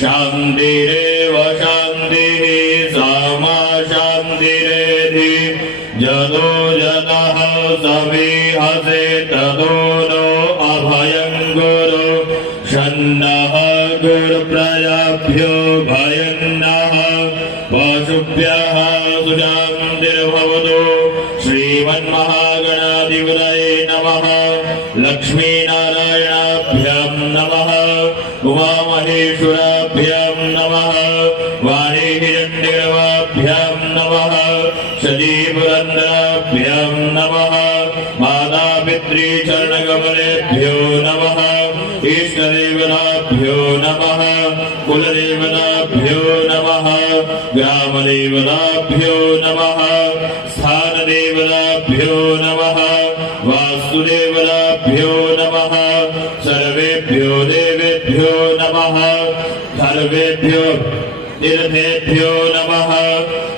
शान्तिरेव शान्तिः सामा शान्तिरेधि जदो जदः सविहसे तदो नो अभयं गुरु षण्णः गुरुप्रजाभ्यो भयं नः पशुभ्यः सुशान्तिर्भवतु श्रीमन्महागणाधिपतये नमः लक्ष्मीनारायणाभ्यां नमः उमामहेश्वराभ्यां नमः वाणीहिरण्यगर्भाभ्यां नमः सजीवरन्ध्राभ्यां नमः मातापितृचरणकमलेभ्यो नमः इष्टदेवताभ्यो नमः कुलदेवताभ्यो नमः ग्रामदेवताभ्यो नमः स्थानदेवताभ्यो नमः वास्तुदेवताभ्यो नमः सर्वेभ्यो देवेभ्यो नमः सर्वेभ्यो तीर्थेभ्यो नमः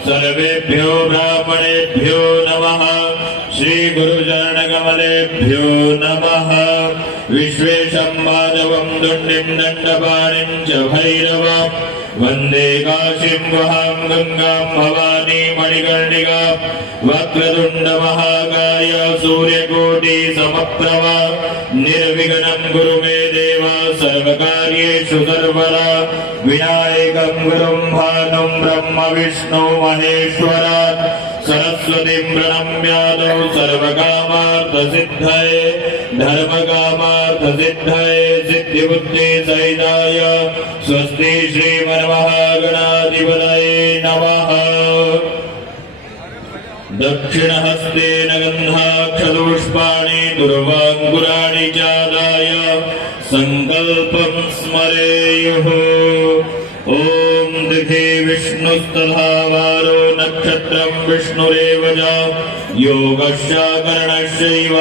सर्वेभ्यो ब्राह्मणेभ्यो नमः श्री गुरुचरणकमलेभ्यो नमः विश्वेशं माधवं दुण्डिं दण्डपाणिं च भैरवं वन्दे काशीं वहां गंगां भवानी मणिकर्णिका वक्रतुण्डमहाकाय सूर्यकोटि समप्रभा निर्विघ्नं कुरु मे देव सर्वकार्येषु सर्वदा विनायकं गुरुं भानुं ब्रह्म विष्णु महेश्वरात् सरस्वतीं प्रणम्यादौ सर्वकामार्थसिद्धये धर्मकामार्थसिद्धये सिद्धिबुद्धिसहिताय स्वस्ति श्रीमन्महागणाधिपतये नमः। दक्षिणहस्तेन गन्धाक्षतपुष्पाणि दुर्वाङ्कुराणि चादाय सङ्कल्पं स्मरेयुः। ॐ दिखे विष्णुस्तथा वारो नक्षत्रं विष्णुरेव च योगश्च करणश्चैव